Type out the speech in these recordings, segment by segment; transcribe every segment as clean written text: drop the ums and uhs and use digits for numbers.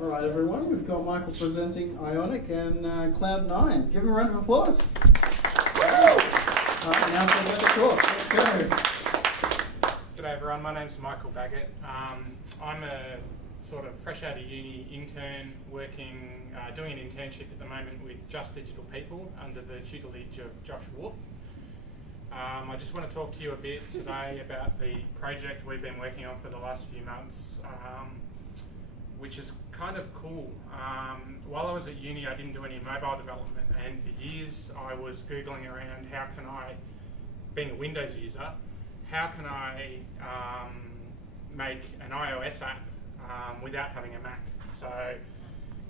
All right, everyone, we've got Michael presenting Ionic and Cloud9. Give him a round of applause. All right, now present the talk. Let's go. G'day everyone, my name's Michael Baggott. I'm a sort of fresh out of uni intern working, doing an internship at the moment with Just Digital People under the tutelage of Josh Wolf. I just want to talk to you a bit today about the project we've been working on for the last few months, which is kind of cool. While I was at uni, I didn't do any mobile development, and for years I was Googling around how can I, being a Windows user, how can I make an iOS app without having a Mac. So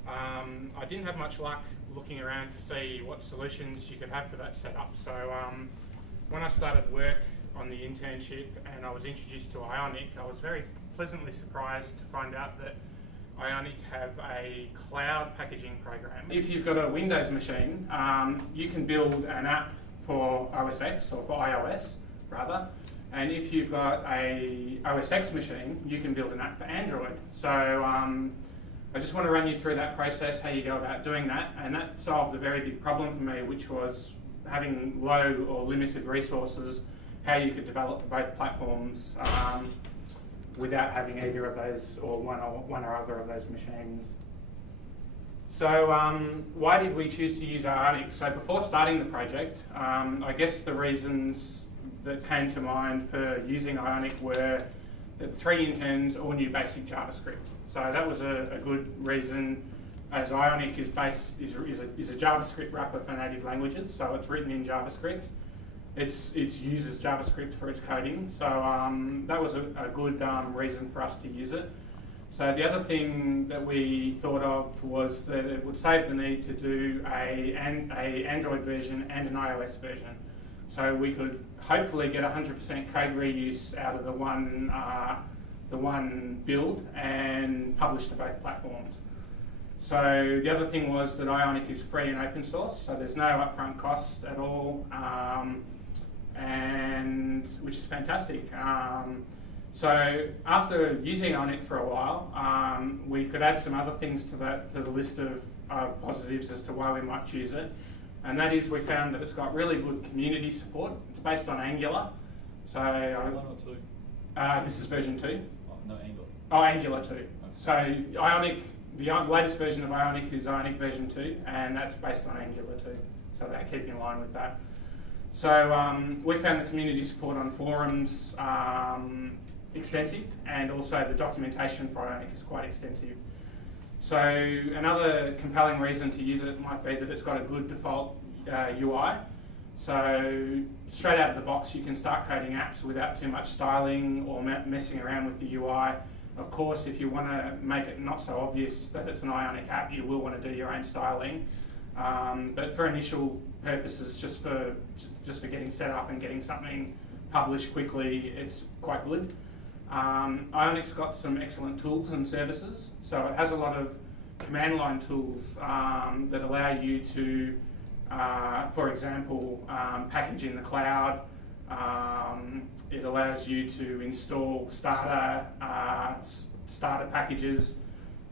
I didn't have much luck looking around to see what solutions you could have for that setup. So when I started work on the internship and I was introduced to Ionic, I was very pleasantly surprised to find out that Ionic have a cloud packaging program. If you've got a Windows machine, you can build an app for OS X, or for iOS rather, and if you've got a OS X machine, you can build an app for Android. So I just want to run you through that process, how you go about doing that, and that solved a very big problem for me, which was having low or limited resources, how you could develop for both platforms without having either of those or one or other of those machines. So why did we choose to use Ionic? So before starting the project, I guess the reasons that came to mind for using Ionic were that 3 interns all knew basic JavaScript. So that was a good reason, as Ionic is a JavaScript wrapper for native languages, so it's written in JavaScript. It uses JavaScript for its coding, so that was a good reason for us to use it. So the other thing that we thought of was that it would save the need to do an Android version and an iOS version. So we could hopefully get 100% code reuse out of the one build and publish to both platforms. So the other thing was that Ionic is free and open source, so there's no upfront cost at all, and which is fantastic. So after using Ionic for a while, we could add some other things to the list of positives as to why we might choose it, and that is we found that it's got really good community support. It's based on Angular. So 1 or 2? This is version 2. Oh, no, Angular. Oh, Angular 2. Okay. So Ionic. The latest version of Ionic is Ionic version 2, and that's based on Angular 2, so they keep in line with that. So we found the community support on forums extensive, and also the documentation for Ionic is quite extensive. So another compelling reason to use it might be that it's got a good default UI. So straight out of the box you can start coding apps without too much styling or messing around with the UI. Of course, if you want to make it not so obvious that it's an Ionic app, you will want to do your own styling. But for initial purposes, just for getting set up and getting something published quickly, it's quite good. Ionic's got some excellent tools and services. So it has a lot of command line tools that allow you to, for example, package in the cloud. It allows you to install starter packages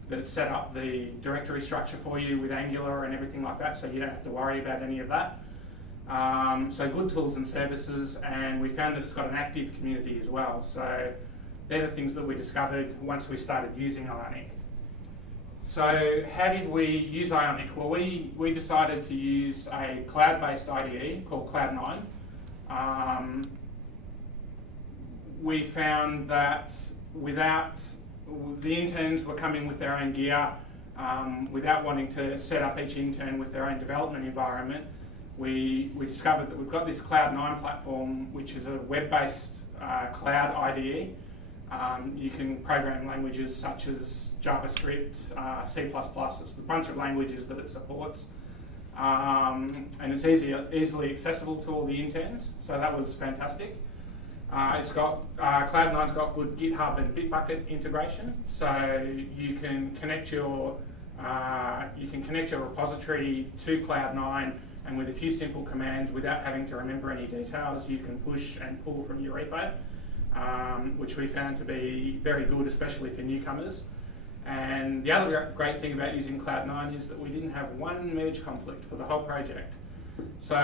that set up the directory structure for you with Angular and everything like that, so you don't have to worry about any of that. So good tools and services, and we found that it's got an active community as well. So they're the things that we discovered once we started using Ionic. So how did we use Ionic? Well, we decided to use a cloud-based IDE called Cloud9. We found that the interns were coming with their own gear, without wanting to set up each intern with their own development environment, we discovered that we've got this Cloud9 platform, which is a web-based cloud IDE. You can program languages such as JavaScript, C++, it's a bunch of languages that it supports. And it's easily accessible to all the interns, so that was fantastic. It's got Cloud9's got good GitHub and Bitbucket integration, so you can connect your repository to Cloud9, and with a few simple commands, without having to remember any details, you can push and pull from your repo, which we found to be very good, especially for newcomers. And the other great thing about using Cloud9 is that we didn't have one merge conflict for the whole project. So,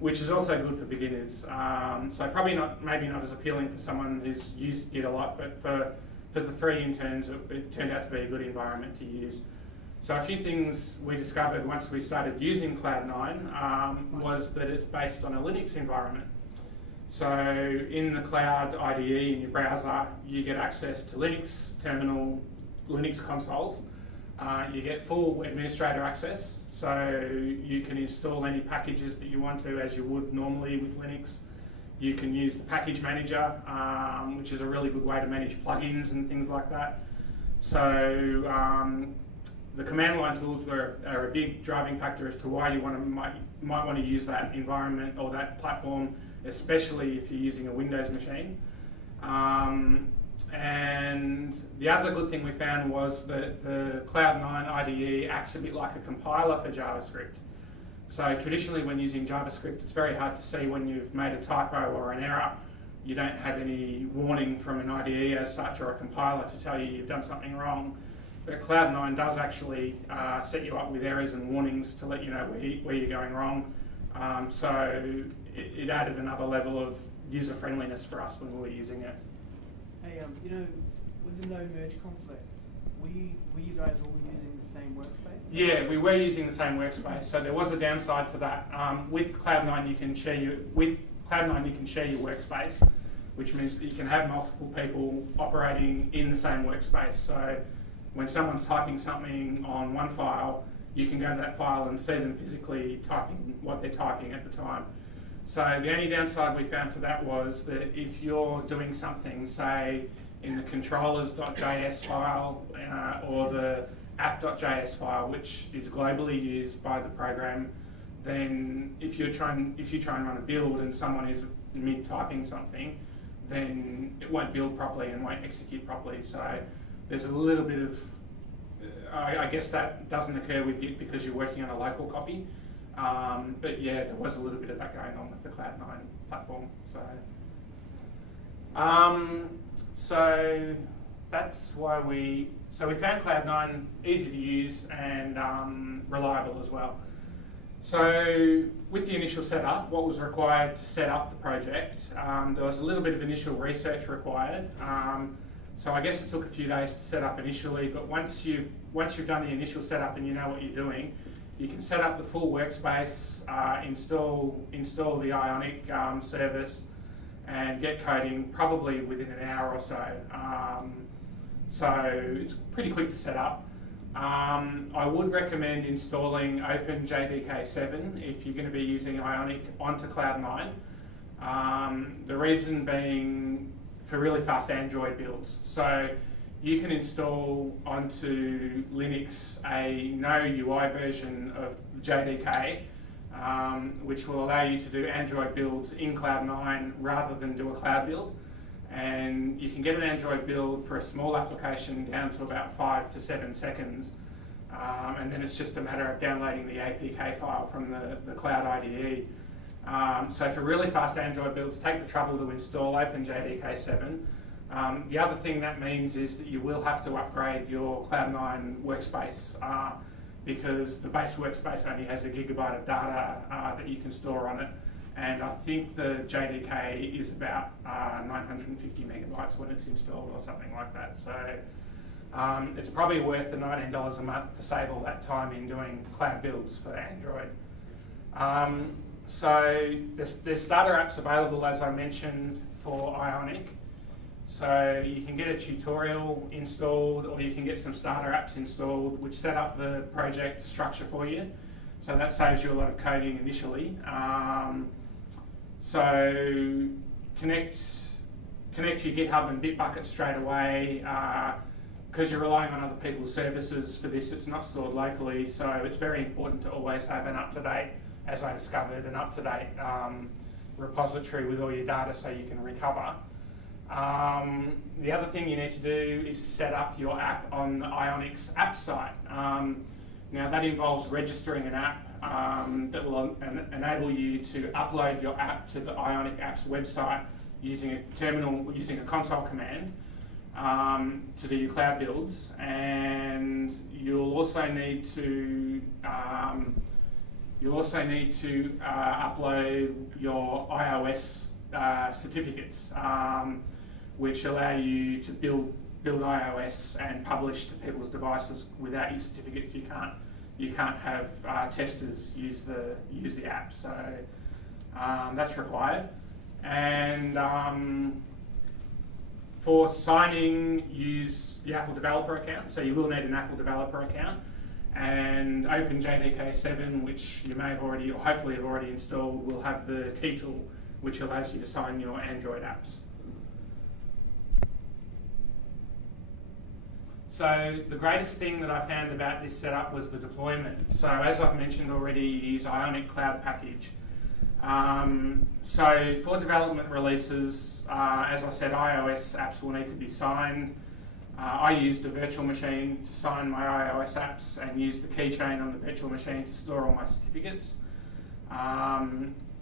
which is also good for beginners. So probably maybe not as appealing for someone who's used Git a lot, but for the 3 interns, it turned out to be a good environment to use. So a few things we discovered once we started using Cloud9 was that it's based on a Linux environment. So in the Cloud IDE in your browser, you get access to Linux terminal, Linux consoles. You get full administrator access, so you can install any packages that you want to as you would normally with Linux. You can use the package manager, which is a really good way to manage plugins and things like that. So the command line tools are a big driving factor as to why you might want to use that environment or that platform, especially if you're using a Windows machine. And the other good thing we found was that the Cloud9 IDE acts a bit like a compiler for JavaScript. So traditionally when using JavaScript, it's very hard to see when you've made a typo or an error. You don't have any warning from an IDE as such or a compiler to tell you you've done something wrong. But Cloud9 does actually set you up with errors and warnings to let you know where you're going wrong. So it added another level of user friendliness for us when we were using it. Hey, with the no merge conflicts, were you guys all using the same workspace? Yeah, we were using the same workspace. So there was a downside to that. With Cloud9, you can share your workspace, which means that you can have multiple people operating in the same workspace. So when someone's typing something on one file, you can go to that file and see them physically typing what they're typing at the time. So the only downside we found to that was that if you're doing something, say, in the controllers.js file or the app.js file, which is globally used by the program, then if you try and run a build and someone is mid-typing something, then it won't build properly and won't execute properly. So there's a little bit of, I guess that doesn't occur with Git because you're working on a local copy. But yeah, there was a little bit of that going on with the Cloud9 platform. So that's why we found Cloud9 easy to use and reliable as well. So with the initial setup, what was required to set up the project, there was a little bit of initial research required. So I guess it took a few days to set up initially, but once you've done the initial setup and you know what you're doing, you can set up the full workspace, install the Ionic service, and get coding probably within an hour or so. So it's pretty quick to set up. I would recommend installing OpenJDK7 if you're going to be using Ionic onto Cloud9. The reason being for really fast Android builds. So you can install onto Linux a no UI version of JDK, which will allow you to do Android builds in Cloud9 rather than do a cloud build. And you can get an Android build for a small application down to about 5 to 7 seconds. And then it's just a matter of downloading the APK file from the Cloud IDE. So for really fast Android builds, take the trouble to install OpenJDK7. The other thing that means is that you will have to upgrade your Cloud9 workspace because the base workspace only has 1 gigabyte of data that you can store on it. And I think the JDK is about 950 megabytes when it's installed or something like that. So it's probably worth the $19 a month to save all that time in doing cloud builds for Android. So there's starter apps available, as I mentioned, for Ionic. So you can get a tutorial installed or you can get some starter apps installed which set up the project structure for you. So that saves you a lot of coding initially. So connect your GitHub and Bitbucket straight away. Because you're relying on other people's services for this, it's not stored locally, so it's very important to always have an up-to-date, as I discovered, an up-to-date repository with all your data so you can recover. The other thing you need to do is set up your app on the Ionic's app site. Now that involves registering an app that will enable you to upload your app to the Ionic apps website using a console command. to do your cloud builds, and you'll also need to upload your iOS certificates, which allow you to build iOS and publish to people's devices. Without your certificates, you can't have testers use the app. So that's required. And for signing, use the Apple developer account. So you will need an Apple developer account, and open JDK 7, which you may have already, or hopefully have already installed, will have the key tool, which allows you to sign your Android apps. So the greatest thing that I found about this setup was the deployment. So as I've mentioned already, you use Ionic Cloud Package. So for development releases, as I said, iOS apps will need to be signed. I used a virtual machine to sign my iOS apps and used the keychain on the virtual machine to store all my certificates.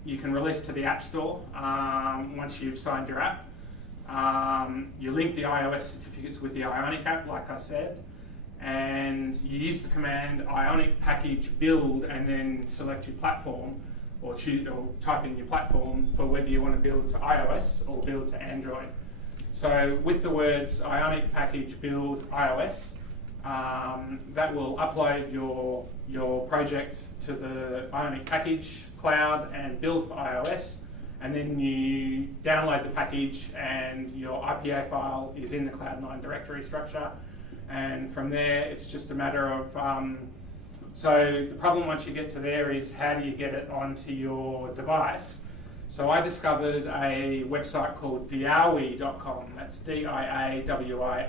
You can release to the App Store once you've signed your app. You link the iOS certificates with the Ionic app, like I said, and you use the command Ionic package build and then select your platform, or type in your platform for whether you want to build to iOS or build to Android. So with the words Ionic package build iOS, that will upload your project to the Ionic package cloud and build for iOS, and then you download the package and your IPA file is in the Cloud9 directory structure, and from there it's just a matter of so the problem once you get to there is how do you get it onto your device. So I discovered a website called diawi.com, that's diawi.com,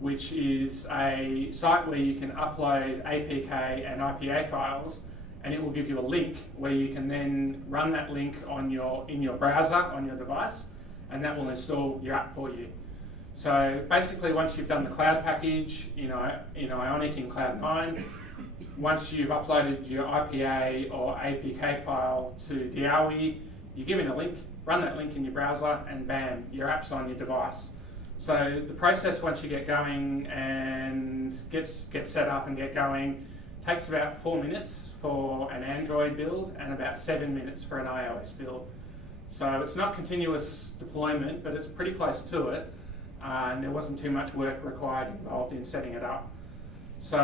which is a site where you can upload APK and IPA files, and it will give you a link where you can then run that link in your browser on your device, and that will install your app for you. So basically, once you've done the cloud package in Ionic in Cloud9, once you've uploaded your IPA or APK file to Diawi, you give it a link, run that link in your browser, and bam, your app's on your device. So the process once you get going and get set up and get going takes about 4 minutes for an Android build and about 7 minutes for an iOS build. So it's not continuous deployment, but it's pretty close to it, and there wasn't too much work required involved in setting it up. So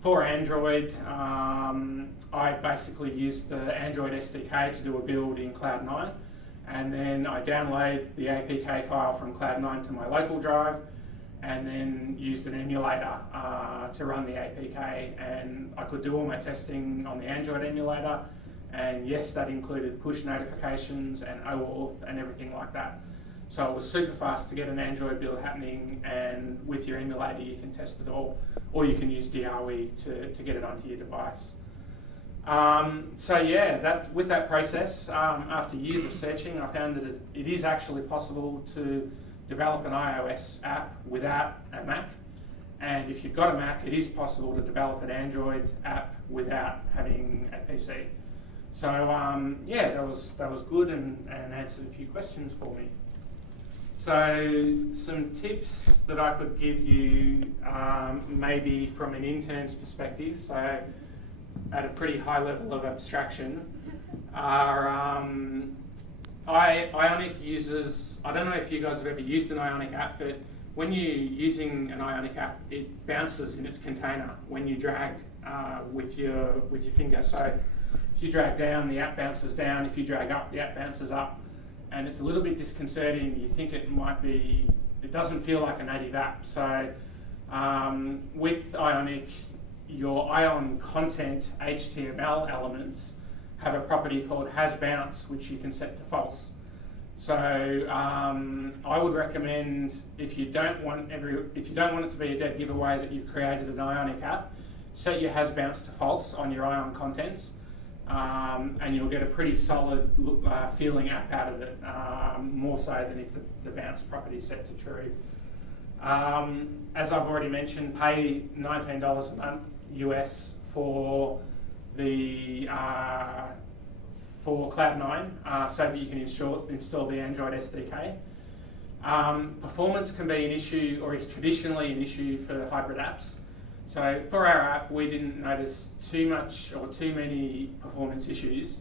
for Android, I basically used the Android SDK to do a build in Cloud9, and then I download the APK file from Cloud9 to my local drive, and then used an emulator to run the APK, and I could do all my testing on the Android emulator, and yes, that included push notifications and OAuth and everything like that. So it was super fast to get an Android build happening, and with your emulator you can test it all, or you can use Diawi to get it onto your device. So yeah, with that process, after years of searching, I found that it is actually possible to develop an iOS app without a Mac, and if you've got a Mac, it is possible to develop an Android app without having a PC. So yeah, that was good and answered a few questions for me. So some tips that I could give you, maybe from an intern's perspective, so at a pretty high level of abstraction, are Ionic uses, I don't know if you guys have ever used an Ionic app, but when you're using an Ionic app, it bounces in its container when you drag with your finger. So if you drag down, the app bounces down. If you drag up, the app bounces up. And it's a little bit disconcerting. You think it doesn't feel like a native app. So with Ionic, your Ion content HTML elements have a property called hasBounce, which you can set to false. So I would recommend, if you don't want it to be a dead giveaway that you've created an Ionic app, set your hasBounce to false on your Ion contents, and you'll get a pretty solid feeling app out of it, more so than if the bounce property is set to true. As I've already mentioned, pay $19 a month US for the for Cloud9 so that you can install the Android SDK. Performance can be an issue, or is traditionally an issue for hybrid apps. So for our app, we didn't notice too much or too many performance issues,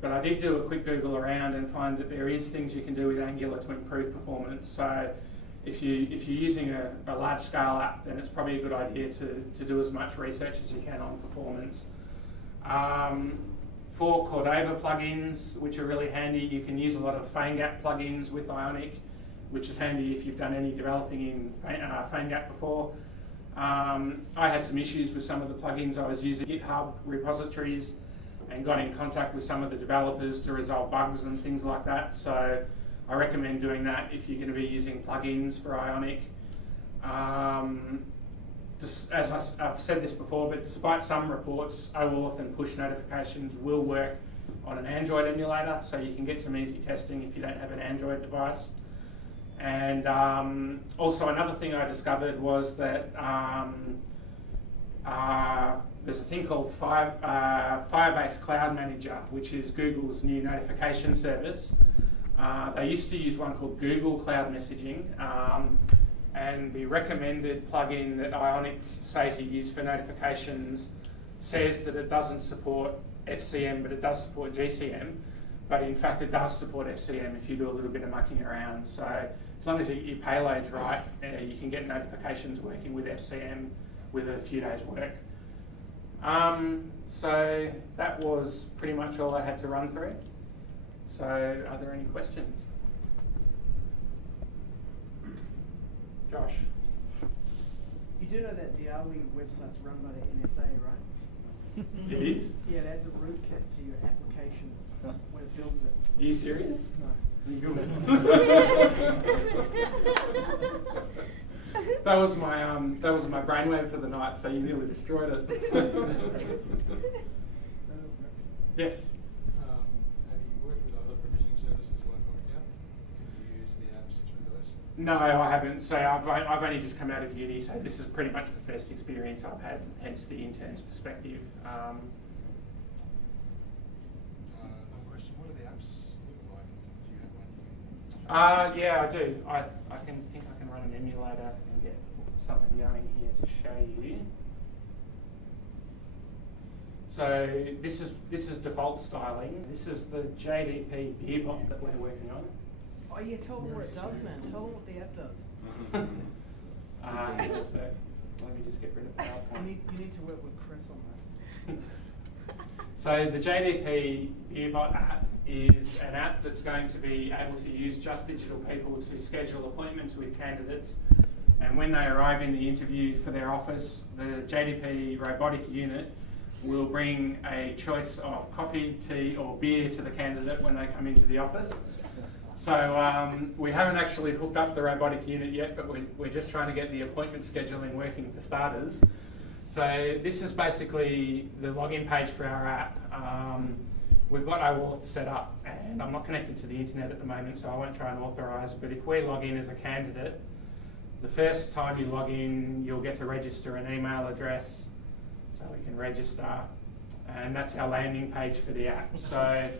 but I did do a quick Google around and find that there is things you can do with Angular to improve performance. So if you're using a large scale app, then it's probably a good idea to do as much research as you can on performance. For Cordova plugins, which are really handy, you can use a lot of PhoneGap plugins with Ionic, which is handy if you've done any developing in PhoneGap before. I had some issues with some of the plugins. I was using GitHub repositories and got in contact with some of the developers to resolve bugs and things like that. So I recommend doing that if you're going to be using plugins for Ionic. As I've said this before, but despite some reports, OAuth and push notifications will work on an Android emulator, so you can get some easy testing if you don't have an Android device. And also another thing I discovered was that there's a thing called Firebase Cloud Manager, which is Google's new notification service. They used to use one called Google Cloud Messaging, and the recommended plugin that Ionic say to use for notifications says that it doesn't support FCM, but it does support GCM. But in fact, it does support FCM if you do a little bit of mucking around. So as long as your payload's right, you can get notifications working with FCM with a few days' work. So that was pretty much all I had to run through. So are there any questions? Josh? You do know that Diali website's run by the NSA, right? It is? Yeah, it adds a rootkit to your application when it builds it. Are you serious? No. Good. That was my brainwave for the night, so you nearly destroyed it. Yes? Have you worked with other provisioning services like Baggott? Can you use the apps through those? No, I haven't. So I've only just come out of uni, so this is pretty much the first experience I've had, hence the intern's perspective. Another question, what do the apps look like? Do you have one? Yeah, I do. I think I can run an emulator and get something going here to show you. So this is default styling. This is the JDP beerbot that we're working on. Oh yeah, tell them what it does, man. Tell them what the app does. So let me just get rid of PowerPoint. You need to work with Chris on this. So the JDP beerbot app is an app that's going to be able to use Just Digital people to schedule appointments with candidates. And when they arrive in the interview for their office, the JDP robotic unit will bring a choice of coffee, tea or beer to the candidate when they come into the office. So we haven't actually hooked up the robotic unit yet, but we're just trying to get the appointment scheduling working for starters. So this is basically the login page for our app. We've got OAuth set up, and I'm not connected to the internet at the moment, so I won't try and authorize, but if we log in as a candidate, the first time you log in, you'll get to register an email address, so we can register, and that's our landing page for the app. So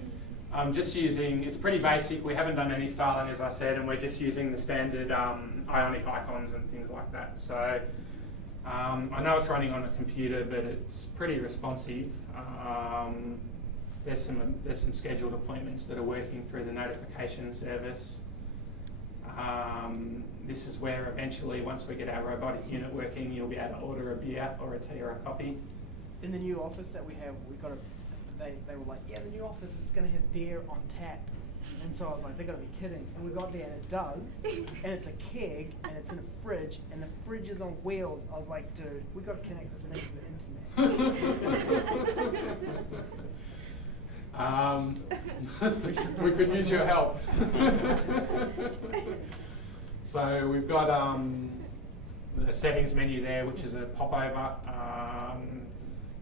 I'm just using, it's pretty basic, we haven't done any styling as I said, and we're just using the standard Ionic icons and things like that. So I know it's running on a computer, but it's pretty responsive. There's some scheduled appointments that are working through the notification service. This is where eventually, once we get our robotic unit working, you'll be able to order a beer or a tea or a coffee. In the new office that we have, they were like, yeah, the new office, it's going to have beer on tap. And so I was like, they're going to be kidding. And we got there and it does. And it's a keg and it's in a fridge and the fridge is on wheels. I was like, dude, we got to connect this thing to the internet. We could use your help. So we've got the settings menu there, which is a popover.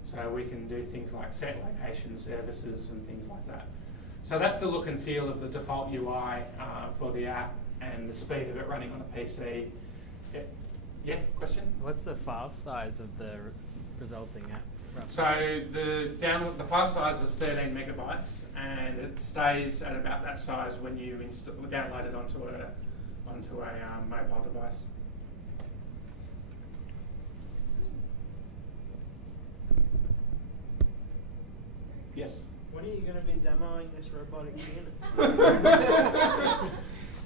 So we can do things like set location services and things like that. So that's the look and feel of the default UI for the app and the speed of it running on a PC. Yeah, question? What's the file size of the resulting app? So the file size is 13 megabytes, and it stays at about that size when you download it onto a mobile device. Yes. When are you going to be demoing this robotic unit?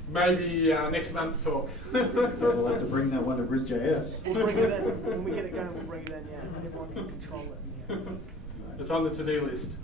Maybe next month's talk. We'll have to bring that one to Bris JS. We'll bring it in. When we get it going, we'll bring it in, yeah. And everyone can control it. Yeah. It's on the to-do list.